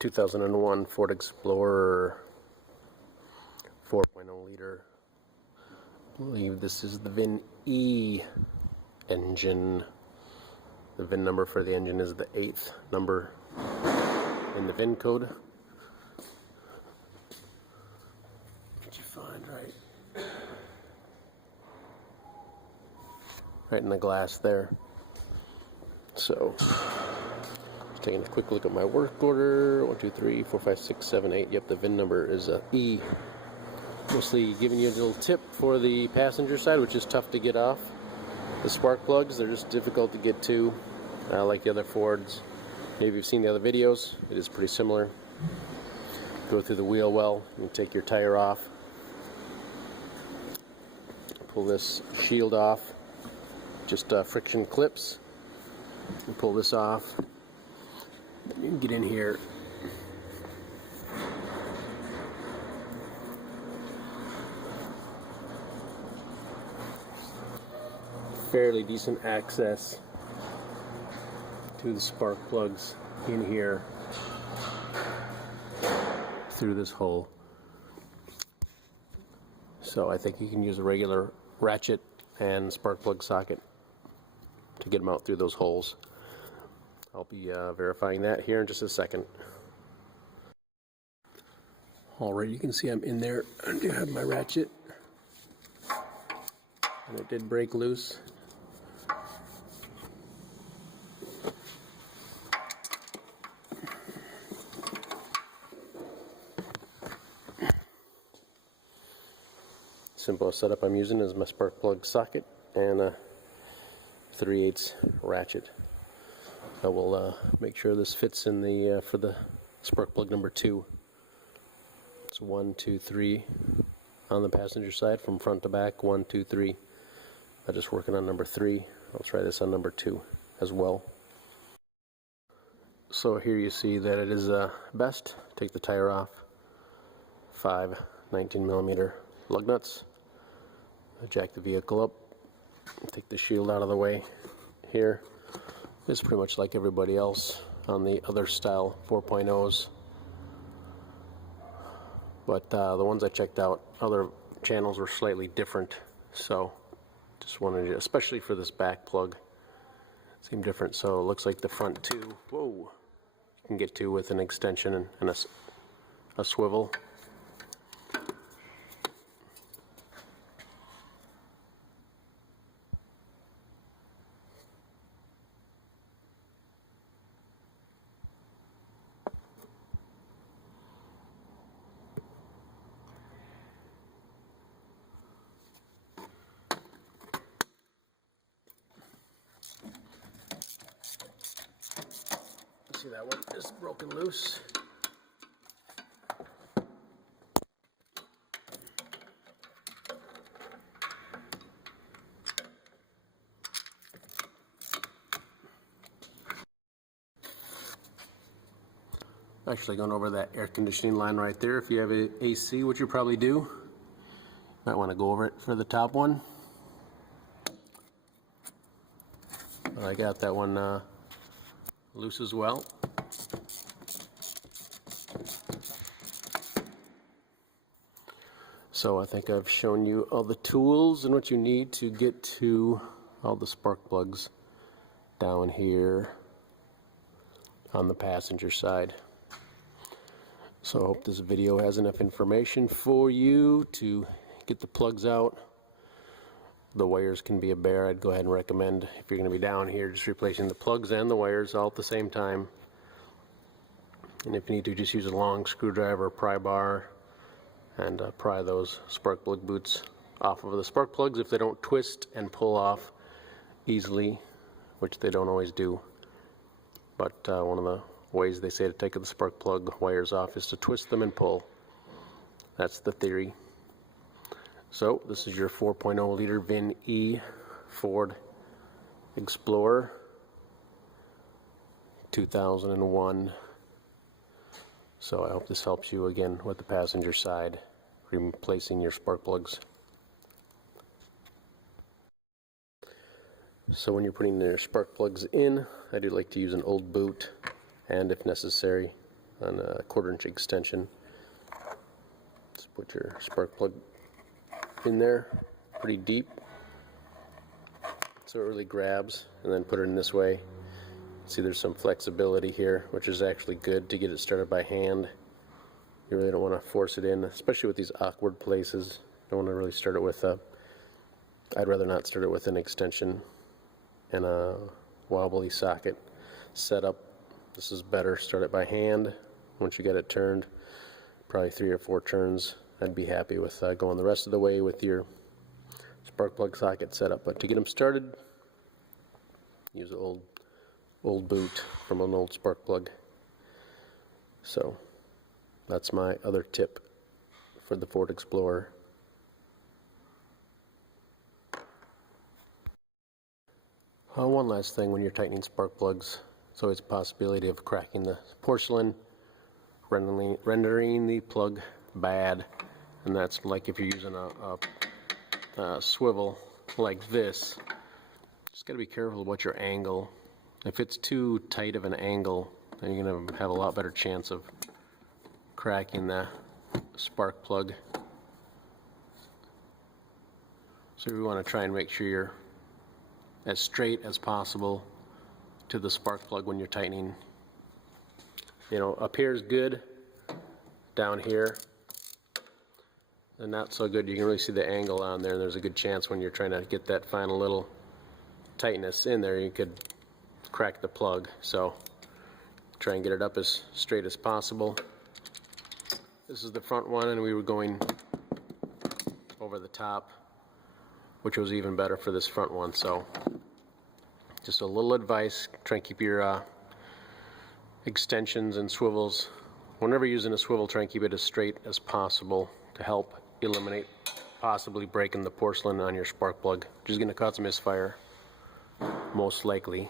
2001 Ford Explorer 4.0 liter. I believe this is the VIN E engine. The VIN number for the engine is the 8th number in the VIN code. What you find right in the glass there. So, just taking a quick look at my work order. 1, 2, 3, 4, 5, 6, 7, 8. Yep, the VIN number is E. Mostly giving you a little tip for the passenger side, which is tough to get off. The spark plugs, they're just difficult to get to, like the other Fords. Maybe you've seen the other videos. It is pretty similar. Go through the wheel well and take your tire off. Pull this shield off. Just friction clips. And pull this off. And you can get in here. Fairly decent access to the spark plugs in here through this hole. So I think you can use a regular ratchet and spark plug socket to get them out through those holes. I'll be verifying that here in just a second. Alright, you can see I'm in there. I do have my ratchet, and it did break loose. Simple setup I'm using is my spark plug socket and a 3/8 ratchet. I will make sure this fits in the for the spark plug number 2. It's 1, 2, 3 on the passenger side from front to back. 1, 2, 3. I'm just working on number 3. I'll try this on number 2 as well. So here you see that it is best. Take the tire off. 5 19mm lug nuts. Jack the vehicle up. Take the shield out of the way here. It's pretty much like everybody else on the other style 4.0s. But the ones I checked out, other channels were slightly different. So just wanted to, especially for this back plug, seem different. So it looks like the front 2, whoa, you can get to with an extension and a swivel. See, that one is broken loose. Actually going over that air conditioning line right there. If you have a AC, which you probably do, might want to go over it for the top one. But I got that one loose as well. So I think I've shown you all the tools and what you need to get to all the spark plugs down here on the passenger side. So I hope this video has enough information for you to get the plugs out. The wires can be a bear. I'd go ahead and recommend, if you're going to be down here, just replacing the plugs and the wires all at the same time. And if you need to, just use a long screwdriver, pry bar, and pry those spark plug boots off of the spark plugs if they don't twist and pull off easily, which they don't always do. But one of the ways they say to take the spark plug wires off is to twist them and pull. That's the theory. So this is your 4.0 liter VIN E Ford Explorer 2001. So I hope this helps you again with the passenger side, replacing your spark plugs. So when you're putting your spark plugs in, I do like to use an old boot and, if necessary, on a 1/4 inch extension. Just put your spark plug in there pretty deep so it really grabs, and then put it in this way. See, there's some flexibility here, which is actually good to get it started by hand. You really don't want to force it in, especially with these awkward places. Don't want to really start it with I'd rather not start it with an extension and a wobbly socket setup. This is better. Start it by hand. Once you get it turned, probably 3 or 4 turns, I'd be happy with going the rest of the way with your spark plug socket setup. But to get them started, use an old boot from an old spark plug. So that's my other tip for the Ford Explorer. One last thing, when you're tightening spark plugs, there's always a possibility of cracking the porcelain, rendering the plug bad. And that's like if you're using a swivel like this. Just got to be careful about your angle. If it's too tight of an angle, then you're going to have a lot better chance of cracking the spark plug. So we want to try and make sure you're as straight as possible to the spark plug when you're tightening. You know, up here is good, down here and not so good. You can really see the angle on there, and there's a good chance when you're trying to get that final little tightness in there, you could crack the plug. So try and get it up as straight as possible. This is the front one, and we were going over the top, which was even better for this front one. So just a little advice, try and keep your extensions and swivels, whenever you're using a swivel, try and keep it as straight as possible to help eliminate possibly breaking the porcelain on your spark plug, which is going to cause a misfire most likely.